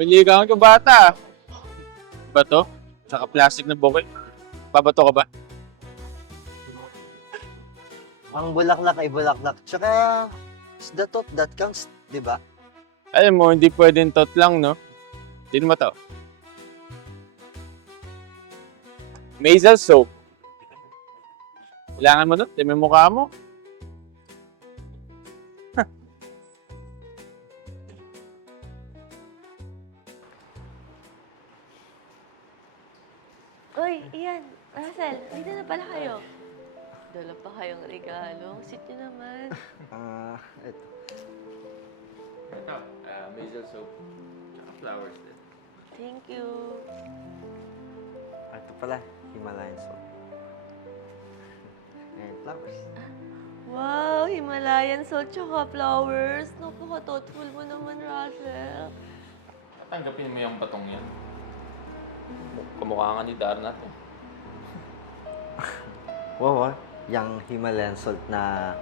Piligawan ka bata. Ba to? Saka plastic na bouquet. Babato ka ba? Ang bulaklak ay bulaklak. Tsaka, it's the thought that counts, di ba? Alam mo, hindi pwedeng tot lang, no? Din mo to. Mazel soap. Kailangan mo nun? Tingnan mo mukha mo. Uy, Ian, Russell, dito na pala kayo. Dala pa kayong regalo. Sit nyo naman. Eto. Ito, mazel soap. Tsaka flowers din. Thank you. Ito pala, Himalayan salt. And flowers. Wow, Himalayan salt tsaka flowers. Napaka-thoughtful mo naman, Russell. Tatanggapin mo yung batong yan. Kamukha nga ni Darna to. Wow, yung Himalayan salt na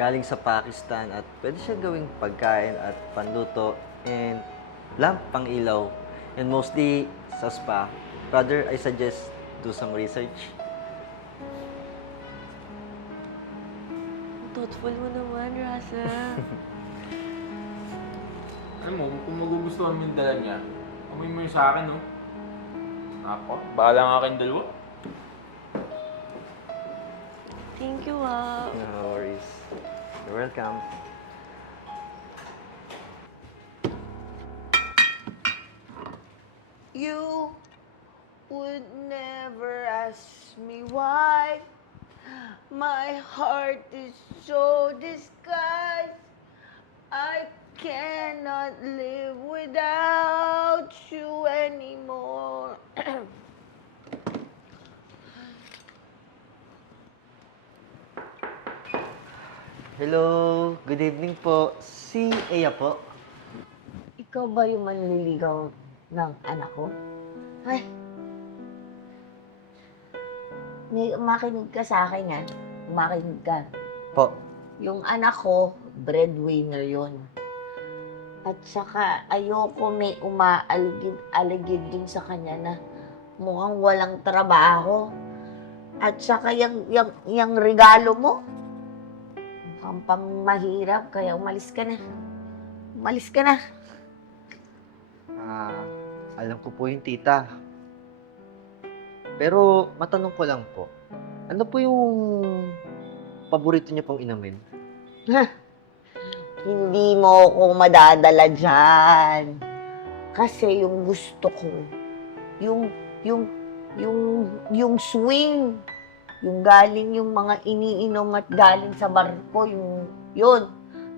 galing sa Pakistan at pwede siya gawing pagkain at panluto and lamp pang ilaw and mostly sa spa. Brother, I suggest do some research. Thoughtful mo naman, Russell. Alam mo, kung magugustuhan mo yung dala niya, amoy mo yung sa akin, no? Ako, bahala nga kayong dalawa. Thank you, ah. No worries. You're welcome. You would never ask me why. My heart is so disguised. I cannot live without you anymore. Hello, good evening po. Si Ea po. Ikaw ba yung manliligaw ng anak ko? Ay. Makinig ka sa akin yan. Makinig ka. Po. Yung anak ko, breadwinner yun. At saka ayoko may umaaligid dun sa kanya na mukhang walang trabaho. At saka yung regalo mo, mukhang pang mahirap, kaya umalis ka na. Umalis ka na. Alam ko po yung tita. Pero matanong ko lang po, ano po yung paborito niya pong inumin? Hindi mo ako madadala dyan. Kasi yung gusto ko, yung swing, yung galing yung mga iniinom at galing sa barko, yun.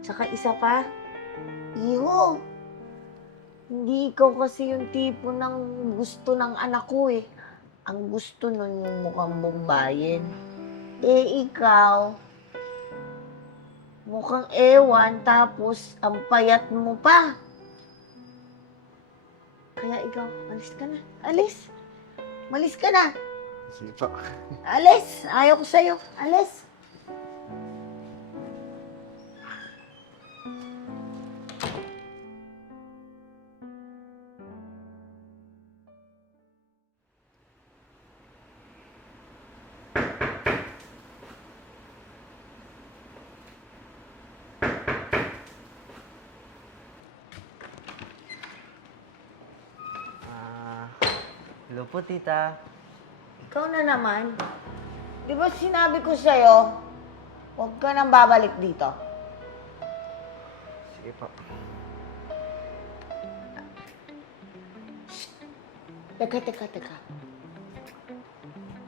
Tsaka isa pa, iho. Hindi ikaw kasi yung tipo ng gusto ng anak ko eh. Ang gusto nun yung mukhang Bombayin. Eh ikaw, mukhang ewan, tapos ang payat mo pa. Kaya ikaw, alis ka na. Alis. Malis ka na. Sige po. Alis. Ayaw ko sa'yo. Alis. Hello po, tita. Ikaw na naman. Di ba sinabi ko sa'yo, huwag ka nang babalik dito. Sige po. Teka.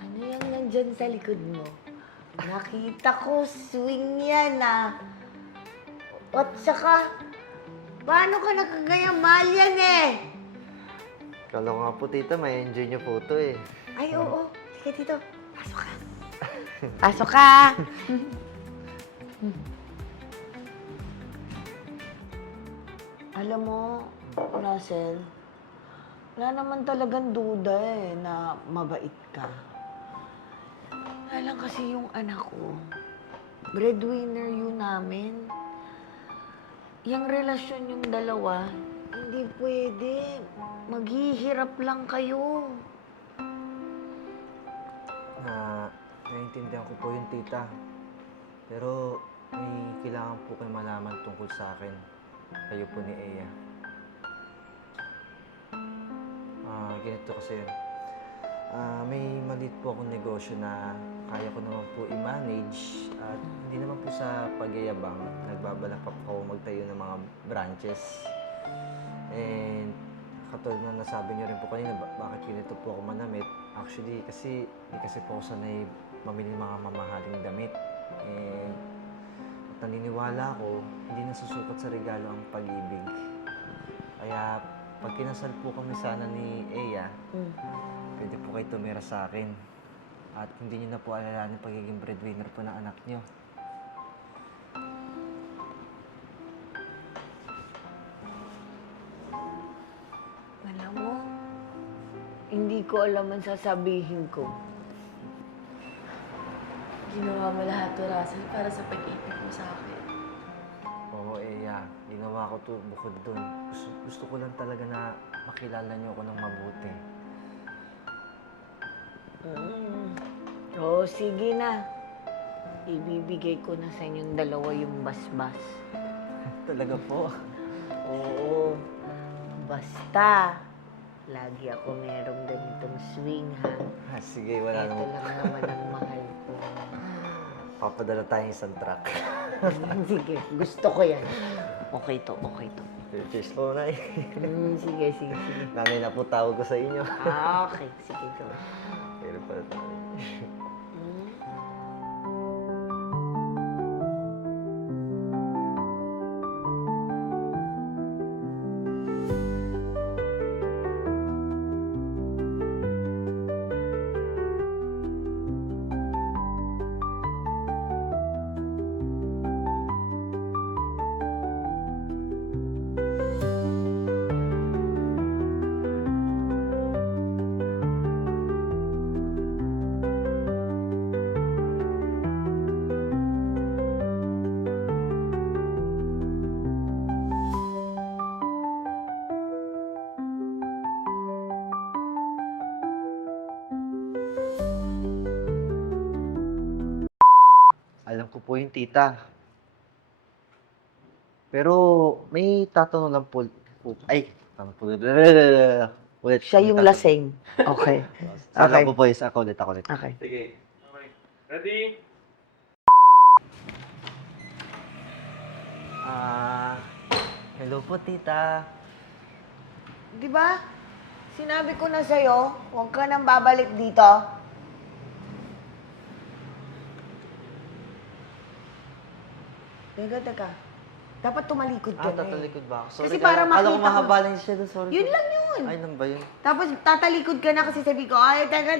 Ano yung nandyan sa likod mo? Nakita ko, swing yan ah. At saka, paano ka nakagayang mahal yan eh? Kala ko nga po, tita, may enjoy niyo po ito eh. Ay, oo. Sige dito. Pasok ka. Pasok ka. Alam mo, Russell, wala naman talagang duda eh na mabait ka. Wala lang kasi yung anak ko, breadwinner yun namin. Yung relasyon yung dalawa, hindi Hindi pwede. Maghihirap lang kayo. Naiintindihan ko po yun, tita. Pero may kailangan po kayo malaman tungkol sa akin. Kayo po ni Ea. Ganito kasi yun. May maliit po akong negosyo na kaya ko naman po i-manage at hindi naman po sa pagyayabang. Nagbabalak pa po ako magtayo ng mga branches. And katulad na nasabi niyo rin po kanina, bakit ganito po ako manamit? Actually, hindi kasi po ako sanay mamili ng mga mamahaling damit. And at naniniwala ako, hindi nasusukat sa regalo ang pag-ibig. Kaya pag kinasal po kami sana ni Ea, pwede po kayo tumira sa akin. At hindi niyo na po alalahanin pagiging breadwinner po ng anak niyo. Alam mo, hindi ko alam ang sasabihin ko. Ginawa mo lahat to, Russell, para sa pag-ibig mo sa akin. Oo, Ea. Ginawa ko to bukod dun. Gusto ko lang talaga na makilala niyo ako ng mabuti. Oo, sige na. Ibibigay ko na sa inyong dalawa yung basbas. Talaga po. Oo. Basta, lagi ako merong ganitong swing, ha? Sige, wala Ito naman. lang naman ang mahal ko. Papadala tayong isang truck. Sige, gusto ko yan. Okay to, okay to. Cheers po, Nay. Sige, sige, sige. Nanay na po tawag ko sa inyo. Okay, sige to. Pero pala tayo. Alam ko po yung tita. Pero may tatanong lang po. Ay, tama po. Ulit. Siya yung May tatanong. lasing. Okay. Sige Okay. po po, isa ako ulit, ako ulit. Okay. Sige. Okay. Ready? Hello po, tita. Di ba? Sinabi ko na sa'yo, huwag ka nang babalik dito. Teka. Dapat tumalikod ka na eh. Tatalikod ba ako? Sorry, Kasi para akala ko makita ko. mahaba lang siya doon. Sorry. Yun lang yun. Ay, nang ba yun? Tapos tatalikod ka na kasi sabi ko, ay, teka,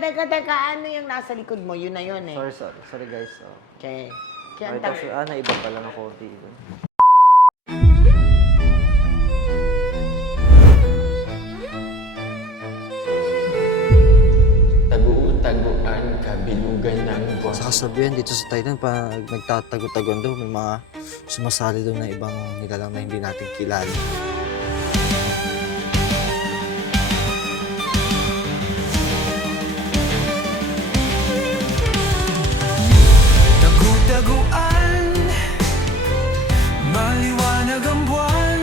ano yung nasa likod mo? Yun na yun eh. Sorry. Sorry, guys. Oh. Okay. Kaya Ay, ang tapos, naiba pala ng konti. Tagu-taguan, kabilugan ng buwan. Sa kasabihan dito sa Thailand, pag nagtatago-tagon daw, may mga sumasali doon na ibang nilalang na hindi natin kilala. Tagu-taguan, maliwanag ang buwan.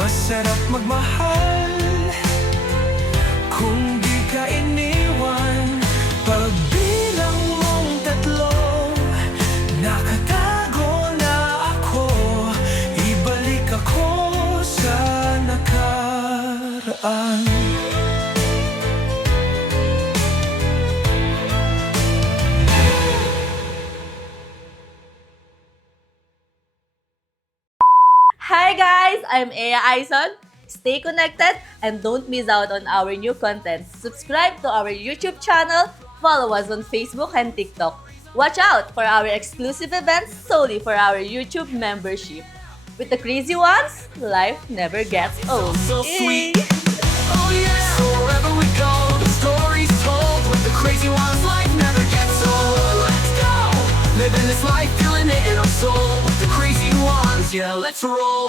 Masarap magmahal kung di ka iniwan. Pagbilang mong tatlo, nakatago na ako. Ibalik ako sa nakaraan. Hi guys! I'm Ea Aison. Stay connected and don't miss out on our new content. Subscribe to our YouTube channel, follow us on Facebook and TikTok. Watch out for our exclusive events solely for our YouTube membership. With the crazy ones, life never gets old. So sweet. Oh yeah. So wherever we go, the story's told. With the crazy ones, life never gets old. Let's go. Living this life, feeling it in our soul. With the crazy ones, yeah, let's roll.